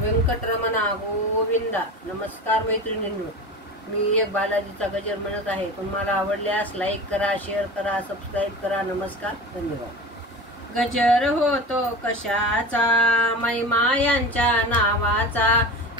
व्यंकटरमणा गोविंदा. नमस्कार मैत्रिणींनो, मी एक बालाजीचा गजर म्हणत आहे. पण मला आवडल्यास लाईक करा, शेअर करा, सबस्क्राईब करा. नमस्कार, धन्यवाद. गजर होतो कशाचा, महिमा यांच्या नावाचा,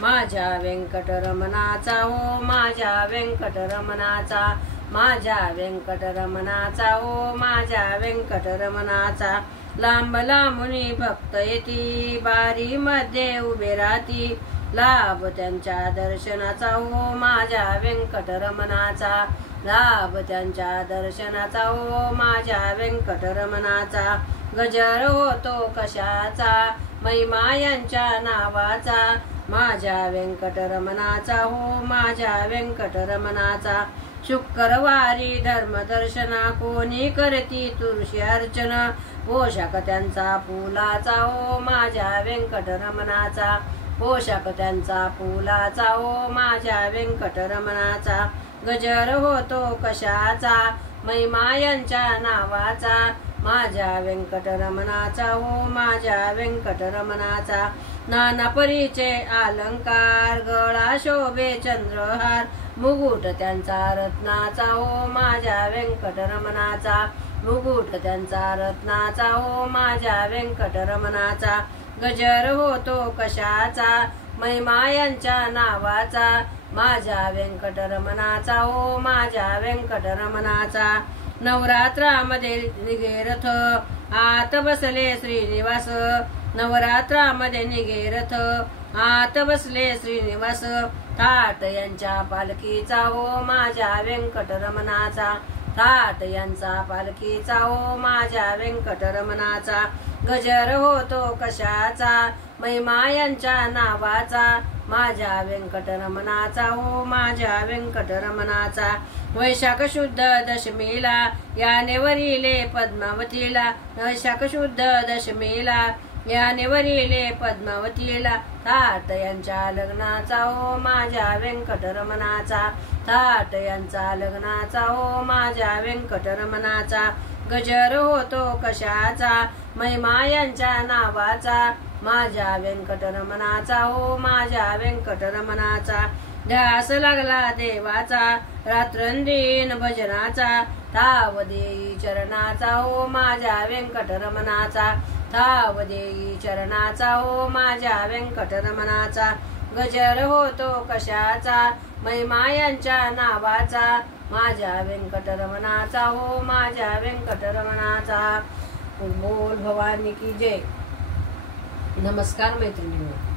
माझ्या व्यंकटरमणाचा हो, माझ्या व्यंकटरमणाचा, माझ्या व्यंकटरमणाचा हो, माझ्या व्यंकटरमणाचा. लांब लांबुनी भक्त येती, बारी मध्ये उभे राहती, लाभ त्यांच्या दर्शनाचा हो, माझ्या व्यंकटरमणाचा, लाभ त्यांच्या दर्शनाचा हो, माझ्या व्यंकटरमणाचा. गजर होतो कशाचा, महिमा यांच्या नावाचा, माझ्या व्यंकटरमणाचा हो, माझ्या व्यंकटरमणाचा. शुक्रवारी धर्मदर्शना कोणी करती तुळशी अर्चना, पोशाख त्यांचा फुलाचा हो, माझ्या व्यंकटरमणाचा, पोशाख त्यांचा फुलाचा हो, माझ्या व्यंकटरमणाचा. गजर होतो कशाचा, महिमा यांच्या नावाचा, माझ्या व्यंकटरमणाचा हो, माझ्या व्यंकटरमणाचा. नाना परीचे अलंकार, गळा शोभे चंद्रहार, मुकुट त्यांचा रत्नाचा हो, माझ्या व्यंकटरमणाचा, मुकुट त्यांचा रत्नाचा हो, माझ्या व्यंकटरमणाचा. गजर होतो कशाचा, महिमा यांच्या नावाचा, माझ्या व्यंकटरमणाचा हो, माझ्या व्यंकटरमणाचा. नवरात्रामध्ये निघे रथ, आत बसले श्रीनिवास, नवरात्रामध्ये निघे रथ, आत बसले श्रीनिवास, थाट यांच्या पालखीचा हो, माझ्या व्यंकटरमणाचा, थाट यांचा पालखीचा हो, माझ्या व्यंकटरमणाचा. गजर होतो कशाचा, महिमा यांच्या नावाचा, माझ्या व्यंकटरमणाचा हो, माझ्या व्यंकटरमणाचा. वैशाख शुद्ध दशमीला याने वरिले पद्मावतीला, वैशाख शुद्ध दशमीला याने वरिले पद्मावतीला, थाट यांच्या लग्नाचा हो, माझ्या व्यंकटरमणाचा, थाट यांचा लग्नाचा हो, माझ्या व्यंकटरमणाचा. गजर होतो कशाचा, महिमा यांच्या नावाचा, माझ्या व्यंकटरमणाचा हो, माझ्या व्यंकटरमणाचा. ध्यास लागला देवाचा, रात्रंदिन भजनाचा, ठाव देई चरणाचा हो, माझ्या व्यंकटरमणाचा, ठाव देई चरणाचा हो, माझ्या व्यंकटरमणाचा. गजर होतो कशाचा, महिमा यांच्या नावाचा, माझ्या व्यंकटरमणाचा हो, माझ्या व्यंकटरमणाचा. बोल भवानी की जय. नमस्कार मैत्रिणींनो.